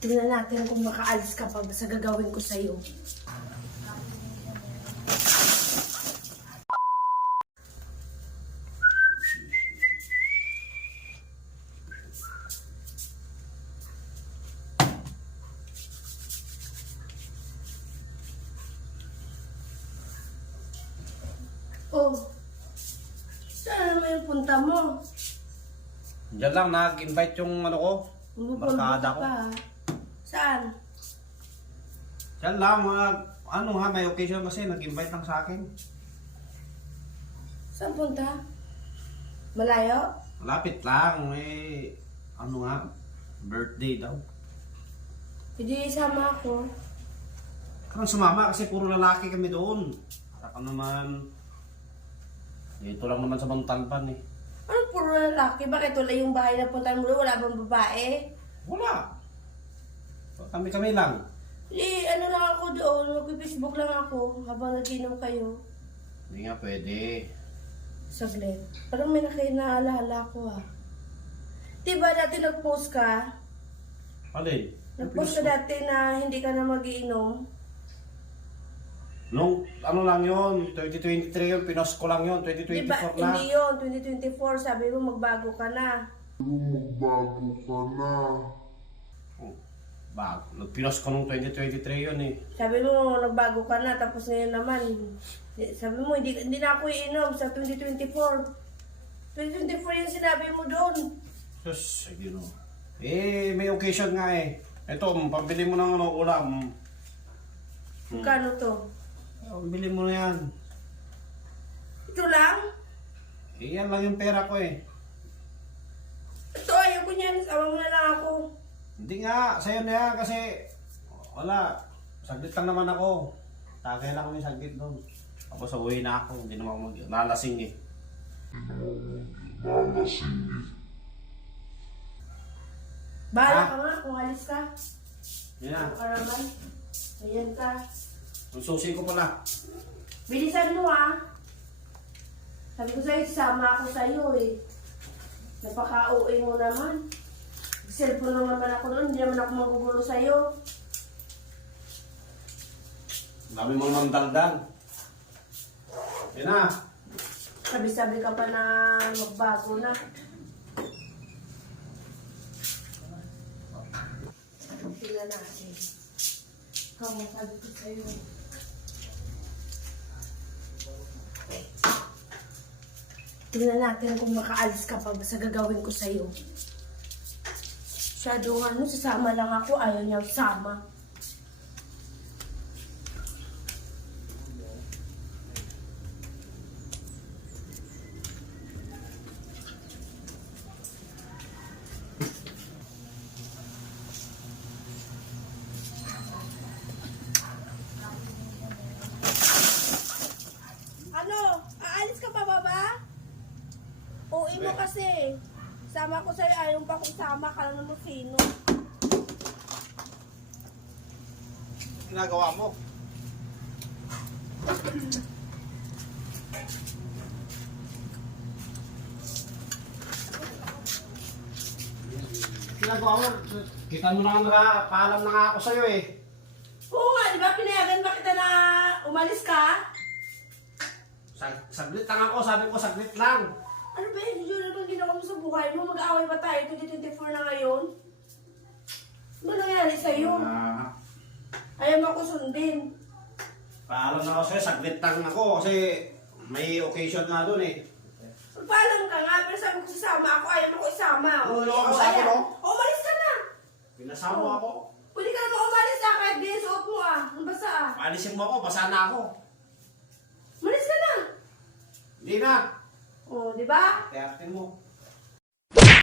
Tingnan natin kung makaalis ka pa sa gagawin ko sa'yo. Oh, saan naman yung punta mo? Diyan lang, nag-invite yung ano ko. Barkada ko. Saan? Diyan lang, may occasion kasi, nag-invite lang sa akin. Saan punta? Malayo? Malapit lang, birthday daw. Hindi isama ako. Kang sumama kasi puro lalaki kami doon. Para ka naman, dito lang naman sa Bantalban eh. Ano puro lalaki? Bakit wala yung bahay na puntahan mo? Wala bang babae? Wala. Kami lang. Ano lang ako doon, mag-Facebook lang ako habang nag-inom kayo. Hindi nga pwede. Saglit. Parang may nakinaalala ko ah. Diba dati nag-post ka? Alin? Nag-post ka dati na hindi ka na mag-iinom? Nung ano lang yun, 2023 yun, pinos ko lang yun, 2024 Diba, na. hindi yun, 2024, sabi mo magbago ka na. Bago. Pinos ko nung 2023 yun eh. Sabi mo nagbago ka na, tapos ngayon naman, sabi mo hindi na ako iinom sa 2024. 2024 yung sinabi mo doon. Sus, sige no. May occasion nga eh. Ito, pambili mo ng ulam. Kano to? Pambili mo na yan. Ito lang? Yan lang yung pera ko eh. Ito, ayaw ko niyan. Awa mo na lang ako. Hindi nga, sa'yo na yan kasi wala. Saglit lang naman ako. Tagay lang kami saglit doon. Tapos uwi na ako. Hindi naman ako lalasing eh. Bahala ka nga kung alis ka. Yan na. Ka naman. Ayan ka. Yung susi ko pala. Bilisan mo ah. Sabi ko sa'yo, sasama ako sa'yo eh. Napaka-OA mo naman. Cellphone lang naman ako doon, hindi naman ako magugulo sa'yo. Dami mong mandaldal. Yan na. Sabi-sabi ka pa na magbago na. Tingnan natin. Kamu, sabi ko sa'yo. Tingnan natin kung makaalis ka pa sa gagawin ko sa'yo. Masyadong sasama lang ako, ayaw niyang sama. Ano? Aalis ka pa ba ba? Uwi mo kasi. Sama ko sa'yo, ayaw pa kung sama ka lang naman sino. Ginagawa mo. Ginagawa mo. Kita mo na paalam na nga ako sa'yo eh. Oo nga, di ba pinayagan ba kita na umalis ka? Saglit lang ako, sabi ko saglit lang. Ano ba yun? Yun naman ginawa mo sa buhay mo? Mag-aaway ba tayo? 2024 na ngayon? Ano nangyari sa'yo? Ayaw mo ako sundin. Paalam na ako sa'yo, saglit lang ako kasi may occasion nga doon eh. Magpaalam ka nga, pero sabi ko sasama ako, ayaw mo ko isama. Ulo ka sa akin, oh. Umalis ka na! Pinasama ako. Pwede ka naman umalis ah, kahit binisuot mo ah. Ang basa ah. Paalisin mo ako, basa na ako. Umalis ka na! Hindi na. Oh, di ba? Ate mo.